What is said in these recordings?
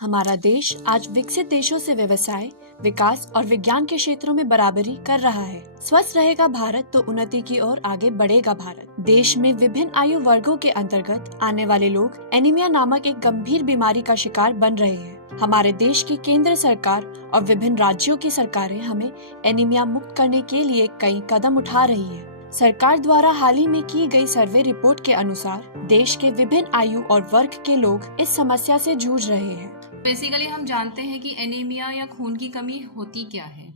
हमारा देश आज विकसित देशों से व्यवसाय, विकास और विज्ञान के क्षेत्रों में बराबरी कर रहा है। स्वस्थ रहेगा भारत तो उन्नति की ओर आगे बढ़ेगा भारत। देश में विभिन्न आयु वर्गों के अंतर्गत आने वाले लोग एनीमिया नामक एक गंभीर बीमारी का शिकार बन रहे हैं। हमारे देश की केंद्र सरकार और विभिन्न राज्यों की सरकारें हमें एनीमिया मुक्त करने के लिए कई कदम उठा रही है। सरकार द्वारा हाल ही में की गई सर्वे रिपोर्ट के अनुसार देश के विभिन्न आयु और वर्ग के लोग इस समस्या से जूझ रहे हैं। बेसिकली हम जानते हैं कि एनीमिया या खून की कमी होती क्या है।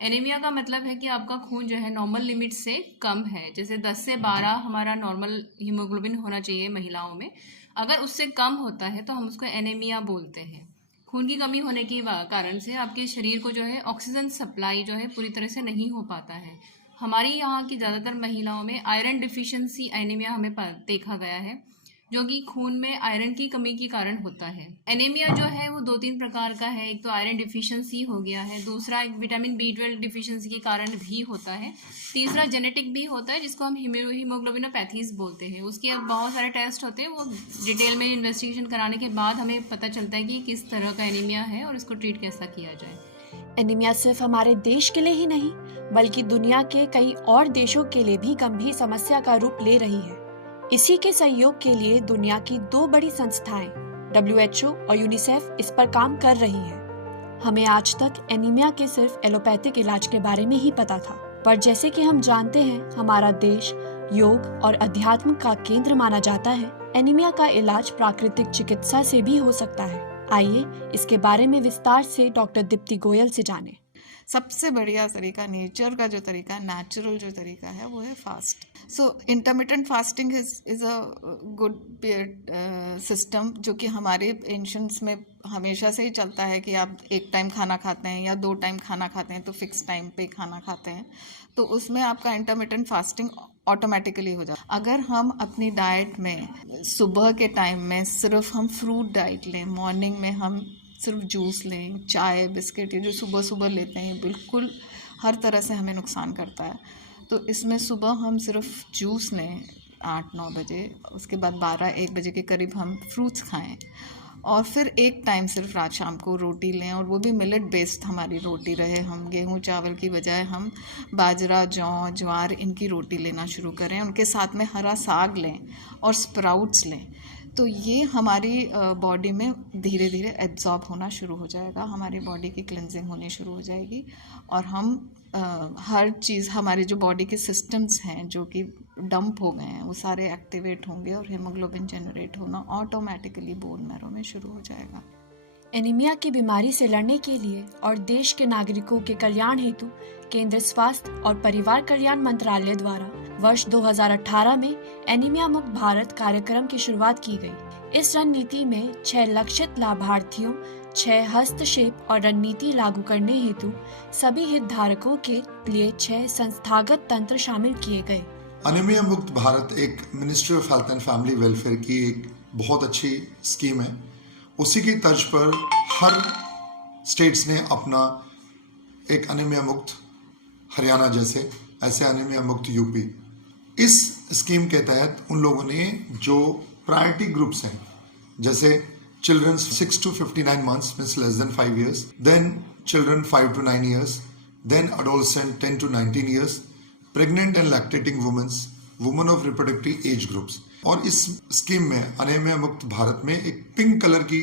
एनीमिया का मतलब है कि आपका खून जो है नॉर्मल लिमिट से कम है। जैसे 10 से 12 हमारा नॉर्मल हीमोग्लोबिन होना चाहिए महिलाओं में, अगर उससे कम होता है तो हम उसको एनीमिया बोलते हैं। खून की कमी होने के कारण से आपके शरीर को जो है ऑक्सीजन सप्लाई जो है पूरी तरह से नहीं हो पाता है। हमारी यहाँ की ज़्यादातर महिलाओं में आयरन डिफिशिएंसी एनीमिया हमें देखा गया है, जो कि खून में आयरन की कमी के कारण होता है। एनीमिया जो है वो 2-3 प्रकार का है। एक तो आयरन डिफिशिएंसी हो गया है, दूसरा एक विटामिन B12 डिफिशिएंसी के कारण भी होता है, तीसरा जेनेटिक भी होता है जिसको हम हीमोग्लोबिनोपैथीज बोलते हैं। उसके अब बहुत सारे टेस्ट होते हैं, वो डिटेल में इन्वेस्टिगेशन कराने के बाद हमें पता चलता है कि किस तरह का एनीमिया है और इसको ट्रीट कैसा किया जाए। एनीमिया सिर्फ हमारे देश के लिए ही नहीं बल्कि दुनिया के कई और देशों के लिए भी गंभीर समस्या का रूप ले रही है। इसी के सहयोग के लिए दुनिया की 2 बड़ी संस्थाएं WHO और यूनिसेफ इस पर काम कर रही है। हमें आज तक एनीमिया के सिर्फ एलोपैथिक इलाज के बारे में ही पता था, पर जैसे कि हम जानते हैं हमारा देश योग और अध्यात्म का केंद्र माना जाता है। एनीमिया का इलाज प्राकृतिक चिकित्सा से भी हो सकता है। आइए इसके बारे में विस्तार से डॉक्टर दीप्ति गोयल से जानें। सबसे बढ़िया तरीका, नेचर का जो तरीका, नेचुरल जो तरीका है वो है fast. So intermittent fasting is a good system जो कि हमारे एंशंट्स में हमेशा से ही चलता है कि आप एक टाइम खाना खाते हैं या 2 टाइम खाना खाते हैं तो फिक्स टाइम पे खाना खाते हैं, तो उसमें आपका इंटरमिटेंट फास्टिंग ऑटोमेटिकली हो जाता है। अगर हम अपनी डाइट में सुबह के टाइम में सिर्फ हम फ्रूट डाइट लें, मॉर्निंग में हम सिर्फ जूस लें, चाय बिस्किट, ये जो सुबह सुबह लेते हैं बिल्कुल हर तरह से हमें नुकसान करता है। तो इसमें सुबह हम सिर्फ जूस लें 8-9 बजे, उसके बाद 12-1 बजे के करीब हम फ्रूट्स खाएं और फिर एक टाइम सिर्फ रात शाम को रोटी लें, और वो भी मिलेट बेस्ड हमारी रोटी रहे। हम गेहूँ चावल की बजाय हम बाजरा, जौ, ज्वार इनकी रोटी लेना शुरू करें। उनके साथ में हरा साग लें और स्प्राउट्स लें, तो ये हमारी बॉडी में धीरे धीरे एब्जॉर्ब होना शुरू हो जाएगा, हमारी बॉडी की क्लिनजिंग होनी शुरू हो जाएगी और हम हर चीज़, हमारे जो बॉडी के सिस्टम्स हैं जो कि डंप हो गए हैं वो सारे एक्टिवेट होंगे और हीमोग्लोबिन जनरेट होना ऑटोमेटिकली बोन मैरो में शुरू हो जाएगा। एनीमिया की बीमारी से लड़ने के लिए और देश के नागरिकों के कल्याण हेतु केंद्र स्वास्थ्य और परिवार कल्याण मंत्रालय द्वारा वर्ष 2018 में एनीमिया मुक्त भारत कार्यक्रम की शुरुआत की गई। इस रणनीति में 6 लक्षित लाभार्थियों, 6 हस्तक्षेप और रणनीति लागू करने हेतु सभी हितधारकों के लिए 6 संस्थागत तंत्र शामिल किए गए। एनीमिया मुक्त भारत एक ministry of health and family welfare की एक बहुत अच्छी स्कीम है। उसी की तर्ज पर हर स्टेट्स ने अपना एक एनीमिया मुक्त, हरियाणा जैसे ऐसे एनीमिया मुक्त यूपी। इस स्कीम के तहत उन लोगों ने जो प्रायोरिटी ग्रुप्स हैं, जैसे children 6 to 59 months means less than 5 years, then children 5 to 9 years, then adolescent 10 to 19 years, pregnant and lactating womens, women of reproductive age groups. और इस स्कीम में एनीमिया मुक्त भारत में एक पिंक कलर की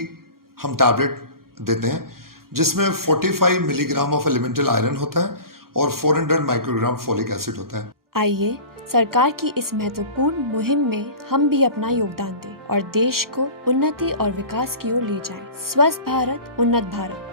हम टैबलेट देते हैं जिसमें 45 मिलीग्राम ऑफ एलिमेंटल आयरन होता है और 400 माइक्रोग्राम फोलिक एसिड होता है। आइए सरकार की इस महत्वपूर्ण मुहिम में हम भी अपना योगदान दें और देश को उन्नति और विकास की ओर ले जाएं। स्वस्थ भारत, उन्नत भारत।